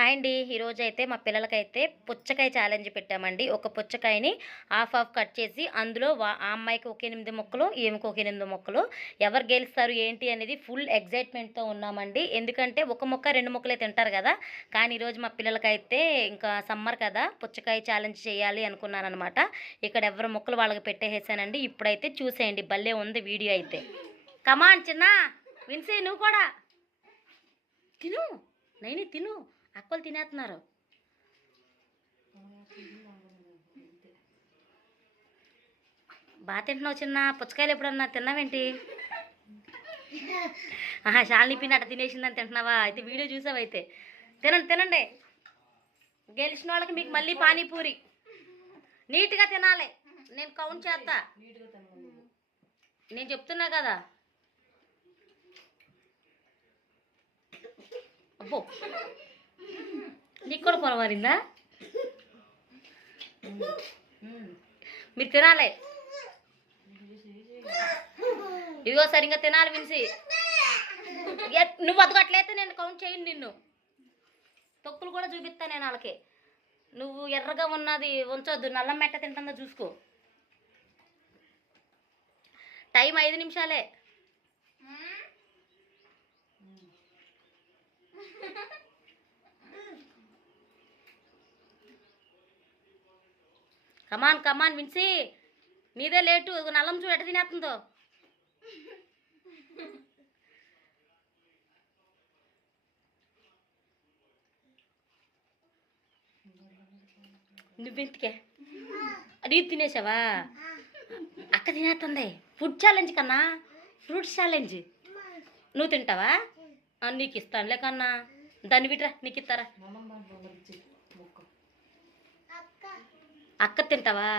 Hi అండి. ఈరోజు అయితే మా పిల్లలకైతే పుచ్చకాయ ఛాలెంజ్ పెట్టామండి. ఒక పుచ్చకాయని హాఫ్ హాఫ్ కట్ చేసి అందులో వా- ఆ అమ్మాయికి ఒక ఎనిమిది మొక్కలు ఈమెకి ఒక ఎనిమిది మొక్కలు. ఎవరు గెలుస్తారు ఏంటి అనేది ఫుల్ ఎగ్జైట్మెంట్తో ఉన్నామండి. ఎందుకంటే ఒక మొక్క రెండు మొక్కలే తింటారు కదా. కానీ ఈరోజు మా పిల్లలకైతే ఇంకా సమ్మర్ కదా. పుచ్చకాయ ఛాలెంజ్ చేయాలి అనుకున్నాను అనమాట ఇక్కడ ఎవరు మొక్కలు వాళ్ళకి పెట్టేసేసానండి. ఇప్పుడైతే చూసేయండి. భలే ఉంది వీడియో అయితే. కమాన్ చిన్న. విన్సీ నువ్వు కూడా. తిను. నైని తిను. అక్కలు తినేస్తున్నారు. బాగా తింటున్నావు చిన్న పుచ్చకాయలు ఎప్పుడన్నా తిన్నావేంటి? ఆహా శాలిని పిన్ అట్ట తినేసిందని తింటున్నావా? అయితే వీడియో చూసావు అయితే. తినండి తినండి. గెలిచిన వాళ్ళకి మీకు మళ్ళీ పానీపూరి. నీట్గా తినాలి. నేను కౌంట్ చేస్తా. నేను చెప్తున్నా కదా. అబ్బో. నీకు కూడా పొలవారిందా మీరు తినాలి. ఇదిగో సరిగ్గా తినాలి వినిసి. నువ్వు అదగట్లయితే నేను కౌంట్ చేయండి నిన్ను. తొక్కులు కూడా చూపిస్తాను నేను వాళ్ళకి. నువ్వు ఎర్రగా ఉన్నది ఉంచొద్దు నల్ల మెట్ట తింటుందో చూసుకో. టైం ఐదు నిమిషాలే. కమాన్ కమాన్ విన్సి నీదే లేటు. నల్లం చూడు ఎట తినేస్తుందో. నువ్వెంతకే అది తినేసావా? అక్క తినేస్తుంది. ఫుడ్ ఛాలెంజ్ కన్నా ఫ్రూట్స్ ఛాలెంజ్ నువ్వు తింటావా? నీకు ఇస్తానులే కన్నా. దాన్ని బిట్రా నీకు ఇస్తారా? అక్క తింటావా?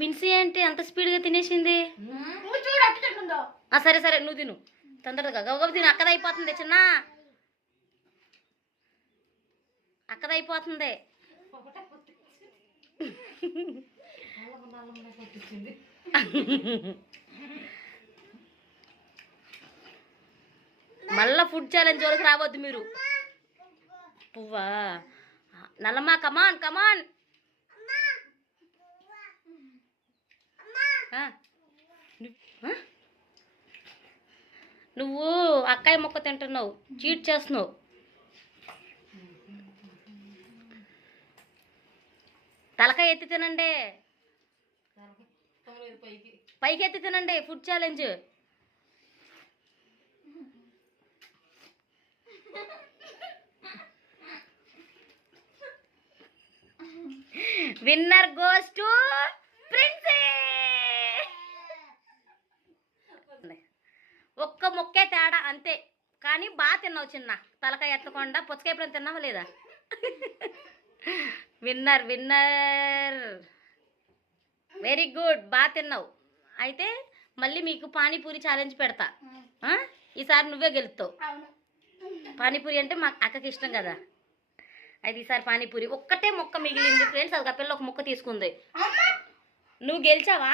విన్సీ ఏంటి అంత స్పీడ్గా తినేసింది? ఆ, సరే సరే నువ్వు తిను. తొందరగా గబగబ తిను. అక్కది అయిపోతుంది చిన్న. అక్కది అయిపోతుంది మళ్ళా ఫుడ్ ఛాలెంజ్ వరకు రావద్దు మీరు. పువ్వా? నల్లమ్మ కమాన్ కమాన్ నువ్వు- అక్కాయ మొక్క తింటున్నావు చీట్ చేస్తున్నావు. తలకాయ ఎత్తి తినండి. పైకి ఎత్తి తినండి food challenge winner goes to Princy ఒక్క మొక్కే తేడా అంతే. కానీ బాగా తిన్నావు చిన్న. తలకాయ ఎత్తకుండా పుచ్చకాయ ఎప్పుడైనా తిన్నావా లేదా? విన్నర్ విన్నర్ వెరీ గుడ్ బాగా తిన్నావు. అయితే మళ్ళీ మీకు పానీపూరి ఛాలెంజ్ పెడతా? ఈసారి నువ్వే గెలుస్తావు. పానీపూరి అంటే మా అక్కకి ఇష్టం కదా. అయితే ఈసారి పానీపూరి. ఒక్కటే మొక్క మిగిలింది ఫ్రెండ్స్ అది పిల్ల ఒక మొక్క తీసుకుంది. నువ్వు గెలిచావా?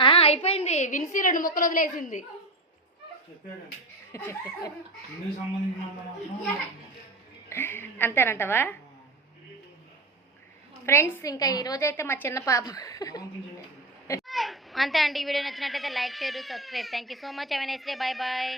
ఆ, అయిపోయింది. విన్సీ రెండు మొక్కలు వదిలేసింది. అంతేనంటవా? ఫ్రెండ్స్ ఇంకా ఈ రోజైతే మా చిన్న పాప. అంతే అండి ఈ వీడియో నచ్చినట్టయితే like share subscribe. Thank you so much oven bye bye